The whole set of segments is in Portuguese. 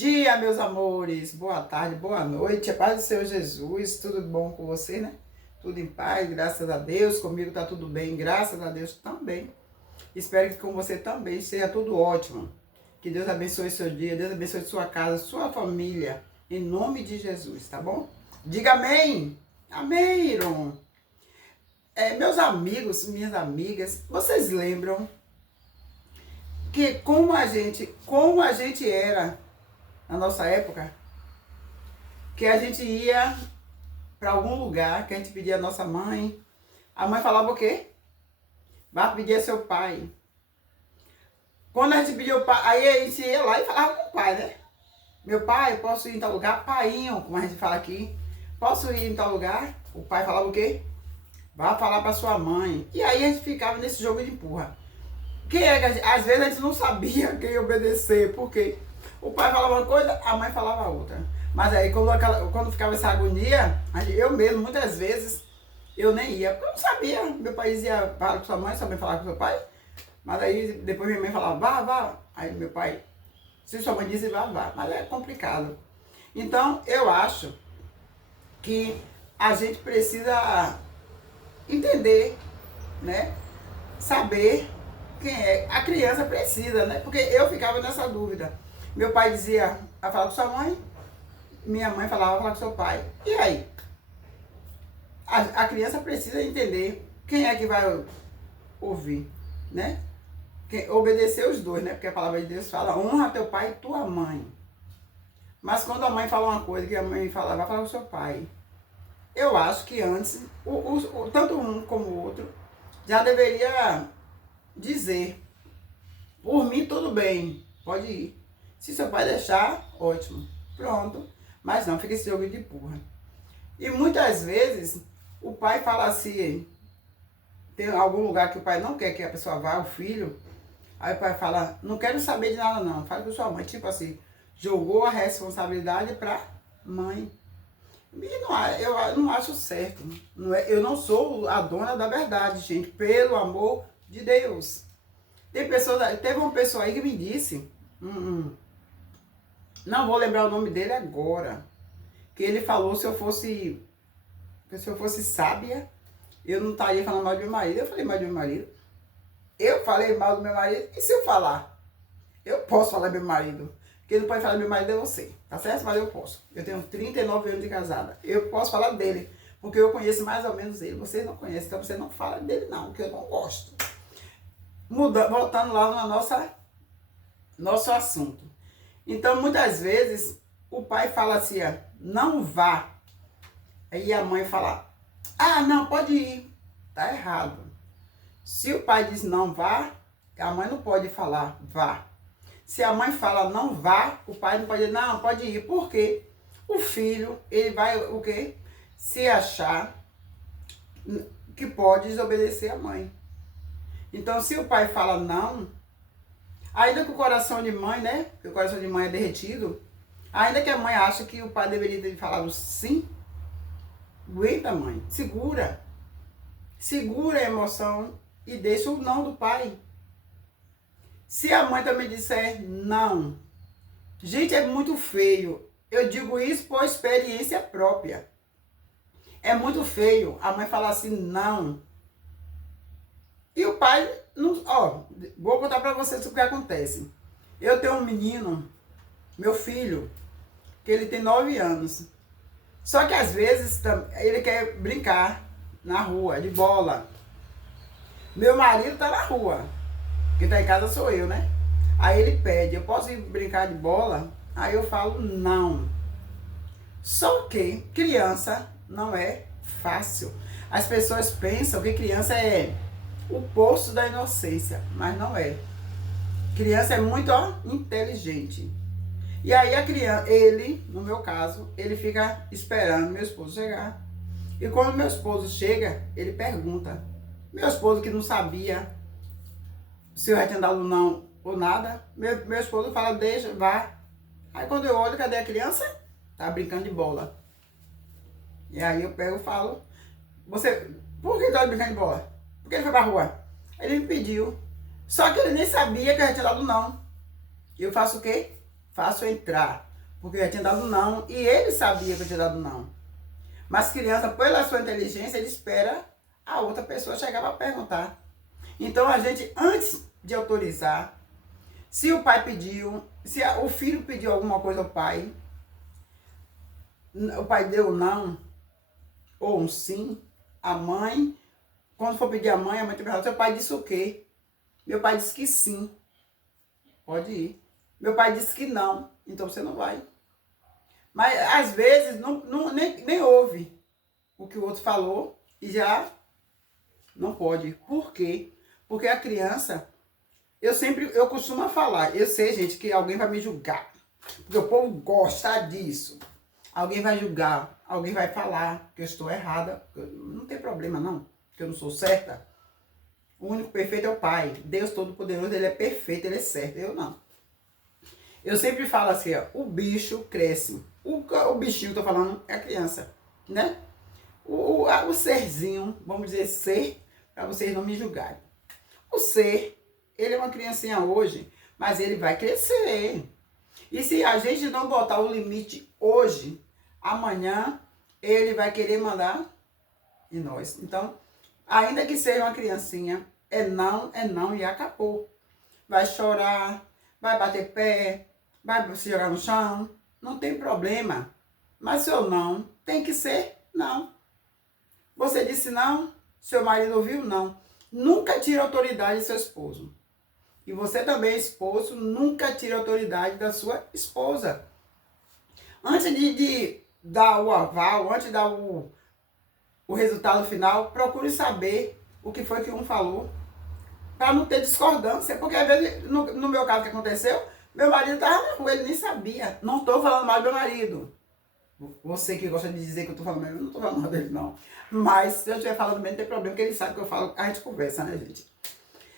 dia, meus amores. Boa tarde, boa noite. A paz do Senhor Jesus. Tudo bom com você, né? Tudo em paz, graças a Deus. Comigo tá tudo bem, graças a Deus também. Espero que com você também seja tudo ótimo. Que Deus abençoe seu dia, Deus abençoe sua casa, sua família. Em nome de Jesus, tá bom? Diga amém. Amém, Iron. Meus amigos, minhas amigas, vocês lembram que como a gente era na nossa época, que a gente ia para algum lugar, que a gente pedia a nossa mãe, a mãe falava o quê? Vai pedir a seu pai. Quando a gente pedia o pai, aí a gente ia lá e falava com o pai, né? Meu pai, posso ir em tal lugar? Painho, como a gente fala aqui. Posso ir em tal lugar? O pai falava o quê? Vá falar para sua mãe. E aí a gente ficava nesse jogo de empurra. Às vezes a gente não sabia quem obedecer, porque o pai falava uma coisa, a mãe falava outra. Mas aí quando ficava essa agonia, eu mesmo, muitas vezes, eu nem ia. Porque eu não sabia. Meu pai dizia, fala com sua mãe falava com seu pai. Mas aí depois minha mãe falava, vá, vá. Aí meu pai, se sua mãe disse, vá, vá. Mas é complicado. Então eu acho que a gente precisa entender, né? Saber quem é. A criança precisa, né? Porque eu ficava nessa dúvida. Meu pai dizia, vai falar com sua mãe. Minha mãe falava, vai falar com seu pai. E aí? A criança precisa entender quem é que vai ouvir, né? Obedecer os dois, né? Porque a palavra de Deus fala, honra teu pai e tua mãe. Mas quando a mãe fala uma coisa que a mãe fala, vai falar com seu pai. Eu acho que antes, tanto um como o outro, já deveria dizer, por mim tudo bem, pode ir. Se seu pai deixar, ótimo, pronto. Mas não, fica esse jogo de empurra. E muitas vezes, o pai fala assim, tem algum lugar que o pai não quer que a pessoa vá, o filho, aí o pai fala, não quero saber de nada não, fala com sua mãe, tipo assim, jogou a responsabilidade pra mãe. E eu não acho certo. Eu não sou a dona da verdade, gente, pelo amor de Deus. Teve uma pessoa aí que me disse, não vou lembrar o nome dele agora, que ele falou se eu fosse sábia, eu não estaria falando mal do meu marido. Eu falei mal do meu marido. Eu falei mal do meu marido. E se eu falar? Eu posso falar do meu marido. Quem não pode falar do meu marido é você. Tá certo? Mas eu posso. Eu tenho 39 anos de casada. Eu posso falar dele. Porque eu conheço mais ou menos ele. Vocês não conhecem. Então você não fala dele não. Porque eu não gosto. Voltando lá no nosso assunto. Então muitas vezes o pai fala assim, não vá. Aí a mãe fala, ah, não, pode ir. Tá errado. Se o pai diz não vá, a mãe não pode falar vá. Se a mãe fala não vá, o pai não pode dizer não, pode ir. Por quê? O filho, ele vai o quê? Se achar que pode desobedecer a mãe. Então, se o pai fala não, ainda que o coração de mãe, né? Que o coração de mãe é derretido, ainda que a mãe ache que o pai deveria ter falado sim, aguenta, mãe, segura. Segura a emoção e deixa o não do pai. Se a mãe também disser não, gente, é muito feio. Eu digo isso por experiência própria. É muito feio a mãe falar assim, não. E o pai, não, ó, vou contar pra vocês o que acontece. Eu tenho um menino, meu filho, que ele tem 9 anos. Só que às vezes ele quer brincar na rua, de bola. Meu marido tá na rua. Quem tá em casa sou eu, né? Aí ele pede, eu posso ir brincar de bola? Aí eu falo, não. Só que criança não é fácil. As pessoas pensam que criança é o poço da inocência, mas não é. Criança é muito inteligente. E aí a criança, ele, no meu caso, ele fica esperando meu esposo chegar. E quando meu esposo chega, ele pergunta. Meu esposo que não sabia se eu já tinha dado não ou nada, meu esposo fala, deixa, vá. Aí quando eu olho, cadê a criança? Tá brincando de bola. E aí eu pego e falo, por que tá brincando de bola? Por que ele foi pra rua? Ele me pediu. Só que ele nem sabia que eu já tinha dado não. E eu faço o quê? Faço entrar. porque eu já tinha dado não, e ele sabia que eu tinha dado não. Mas criança, pela sua inteligência, ele espera a outra pessoa chegar para perguntar. Então a gente, antes de autorizar, se o pai pediu, se o filho pediu alguma coisa ao pai, o pai deu não, ou um sim, a mãe, quando for pedir a mãe tem que perguntar, seu pai disse o quê? Meu pai disse que sim, pode ir. Meu pai disse que não, então você não vai. Mas às vezes nem ouve o que o outro falou e já não pode. Por quê? Porque a criança, eu costumo falar, eu sei, gente, que alguém vai me julgar, porque o povo gosta disso. Alguém vai julgar, alguém vai falar que eu estou errada. Não tem problema não, que eu não sou certa. O único perfeito é o Pai. Deus Todo-Poderoso, Ele é perfeito, Ele é certo. Eu não. Eu sempre falo assim, ó, o bicho cresce. O bichinho, tô falando, é a criança, né? O serzinho, vamos dizer ser, para vocês não me julgarem. O ser, ele é uma criancinha hoje, mas ele vai crescer. E se a gente não botar o limite hoje, amanhã ele vai querer mandar em nós. Então, ainda que seja uma criancinha, é não e acabou. Vai chorar, vai bater pé, vai se jogar no chão, não tem problema. Mas seu não tem que ser não. Você disse não, seu marido ouviu não. Nunca tire autoridade do seu esposo. E você também, esposo, nunca tire a autoridade da sua esposa. Antes de dar o aval, antes de dar o resultado final, procure saber o que foi que um falou. Para não ter discordância. Porque às vezes, no meu caso, o que aconteceu, meu marido estava na rua, ele nem sabia. Não estou falando mal do meu marido. Você que gosta de dizer que eu estou falando mal, eu não estou falando mal dele, não. Mas se eu estiver falando bem, não tem problema, porque ele sabe que eu falo, a gente conversa, né, gente?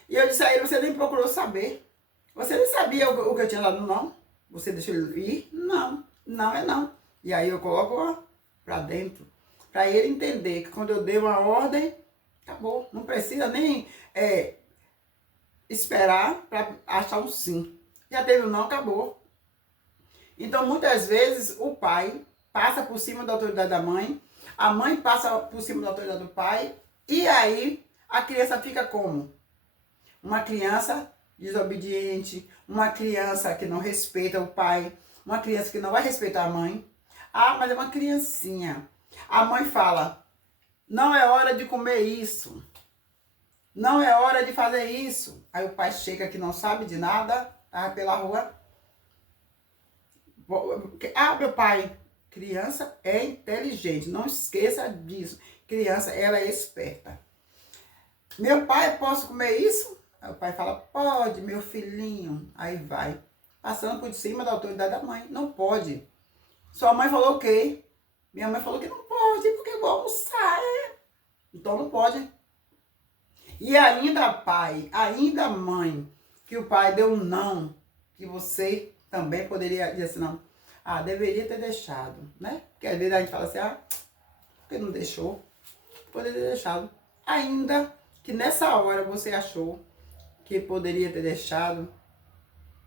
E eu disse a ele, você nem procurou saber. Você nem sabia o que eu tinha dado não? Você deixou ele ir? Não. Não é não. E aí eu coloco para dentro. Para ele entender que quando eu dei uma ordem, acabou. Não precisa nem esperar para achar um sim. Já teve um não, acabou. Então, muitas vezes, o pai passa por cima da autoridade da mãe, a mãe passa por cima da autoridade do pai, e aí a criança fica como? Uma criança desobediente, uma criança que não respeita o pai, uma criança que não vai respeitar a mãe. Ah, mas é uma criancinha. A mãe fala, não é hora de comer isso. Não é hora de fazer isso. Aí o pai chega que não sabe de nada, tá pela rua. Ah, meu pai, criança é inteligente, não esqueça disso. Criança, ela é esperta. Meu pai, posso comer isso? Aí o pai fala, pode, meu filhinho. Aí vai, passando por cima da autoridade da mãe. Não pode. Sua mãe falou o quê? Minha mãe falou que não pode, porque eu vou almoçar. Então não pode. E ainda pai, ainda mãe, que o pai deu um não, que você também poderia dizer assim, não. Ah, deveria ter deixado, né? Porque às vezes a gente fala assim, ah, por que não deixou? Poderia ter deixado. Ainda que nessa hora você achou que poderia ter deixado,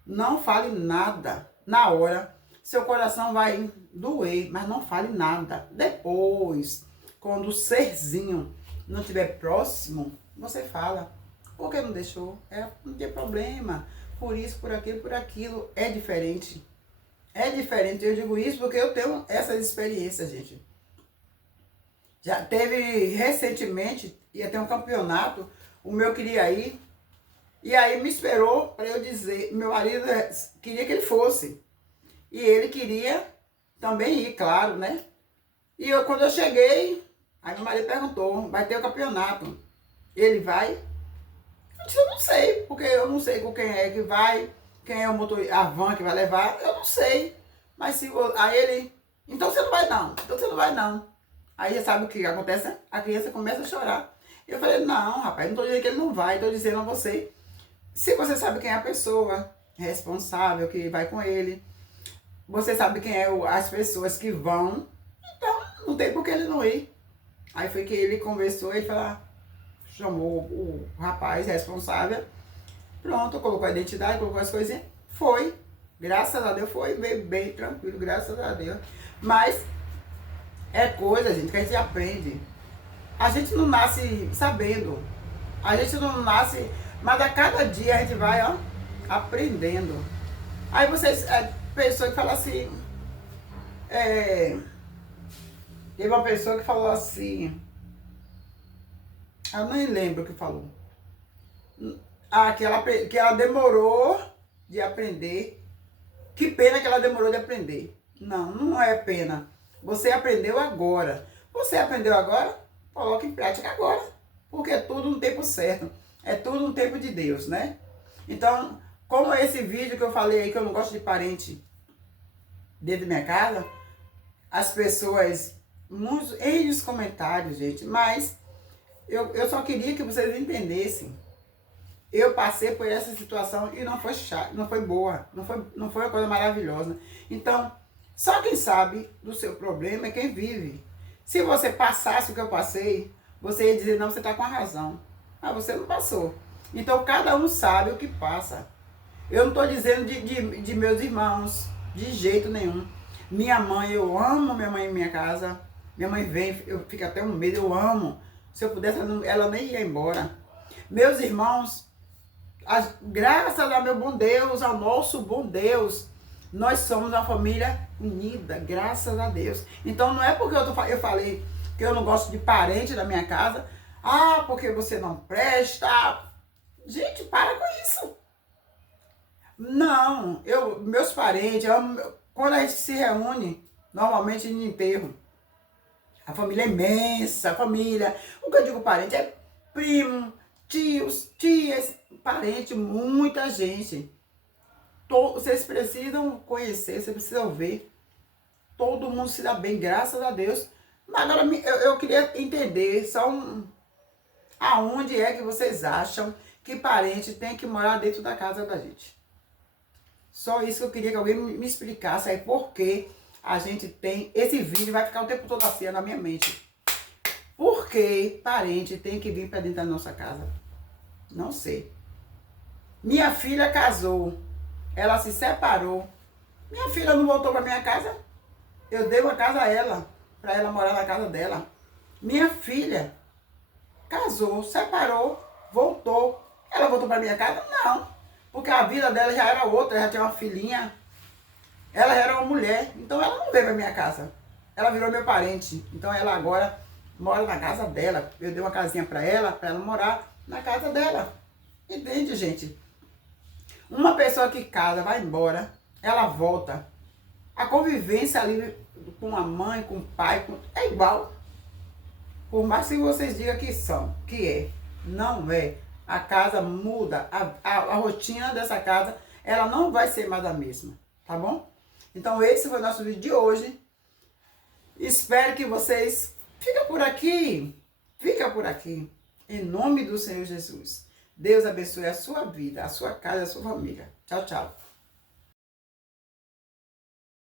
não fale nada na hora. Seu coração vai doer, mas não fale nada. Depois, quando o serzinho não estiver próximo, você fala. Por que não deixou? Não tem problema. Por isso, por aquilo, por aquilo. É diferente. É diferente. Eu digo isso porque eu tenho essas experiências, gente. Já teve recentemente, ia ter um campeonato, o meu queria ir. E aí me esperou para eu dizer, meu marido queria que ele fosse. E ele queria também ir, claro, né? E quando eu cheguei, aí meu marido perguntou, vai ter o campeonato. Ele vai? Eu disse, eu não sei, porque eu não sei com quem é que vai, quem é o motor, a van que vai levar, eu não sei. Mas se aí ele, então você não vai não, então você não vai não. Aí sabe o que acontece? A criança começa a chorar. Eu falei, não, rapaz, não estou dizendo que ele não vai, estou dizendo a você. Se você sabe quem é a pessoa responsável que vai com ele, você sabe quem é as pessoas que vão, então não tem por que ele não ir. Aí foi que ele conversou, ele falou, chamou o rapaz responsável, pronto, colocou a identidade, colocou as coisinhas, foi. Graças a Deus foi bem tranquilo, graças a Deus. Mas é coisa, gente, que a gente aprende. A gente não nasce sabendo. A gente não nasce, mas a cada dia a gente vai, ó, aprendendo. Aí vocês, pessoa que fala assim, teve uma pessoa que falou assim, eu nem lembro o que falou. Que ela demorou de aprender. Que pena que ela demorou de aprender. Não, não é pena. Você aprendeu agora. Você aprendeu agora? Coloque em prática agora. Porque é tudo no tempo certo. É tudo no tempo de Deus, né? Então, como esse vídeo que eu falei aí, que eu não gosto de parente dentro da minha casa, as pessoas, muitos, em os comentários, gente, mas eu só queria que vocês entendessem. Eu passei por essa situação e não foi chata, não foi boa, não foi uma coisa maravilhosa. Então, só quem sabe do seu problema é quem vive. Se você passasse o que eu passei, você ia dizer, não, você está com a razão. Mas você não passou. Então, cada um sabe o que passa. Eu não estou dizendo de meus irmãos, de jeito nenhum. Minha mãe, eu amo minha mãe em minha casa. Minha mãe vem, eu fico até um medo, eu amo. Se eu pudesse, ela nem ia embora. Meus irmãos, graças ao meu bom Deus, ao nosso bom Deus, nós somos uma família unida, graças a Deus. Então não é porque eu falei que eu não gosto de parente da minha casa, porque você não presta. Gente, para com isso. Não, meus parentes, quando a gente se reúne, normalmente em enterro, a família é imensa, a família, o que eu digo parente é primo, tios, tias, parente, muita gente. Vocês precisam conhecer, vocês precisam ver. Todo mundo se dá bem, graças a Deus. Mas agora eu queria entender aonde é que vocês acham que parente tem que morar dentro da casa da gente. Só isso que eu queria que alguém me explicasse aí por que a gente tem... Esse vídeo vai ficar o tempo todo assim na minha mente. Por que parente tem que vir para dentro da nossa casa? Não sei. Minha filha casou. Ela se separou. Minha filha não voltou para minha casa. Eu dei uma casa a ela, para ela morar na casa dela. Minha filha casou, separou, voltou. Ela voltou para minha casa? Não. Porque a vida dela já era outra, já tinha uma filhinha. Ela era uma mulher, então ela não veio para minha casa. Ela virou meu parente. Então ela agora mora na casa dela. Eu dei uma casinha para ela morar na casa dela. Entende, gente? Uma pessoa que casa, vai embora, ela volta. A convivência ali com a mãe, com o pai, é igual. Por mais que vocês digam que é, não é. A casa muda, a rotina dessa casa, ela não vai ser mais a mesma, tá bom? Então esse foi o nosso vídeo de hoje. Espero que vocês fiquem por aqui. Fica por aqui. Em nome do Senhor Jesus. Deus abençoe a sua vida, a sua casa, a sua família. Tchau, tchau.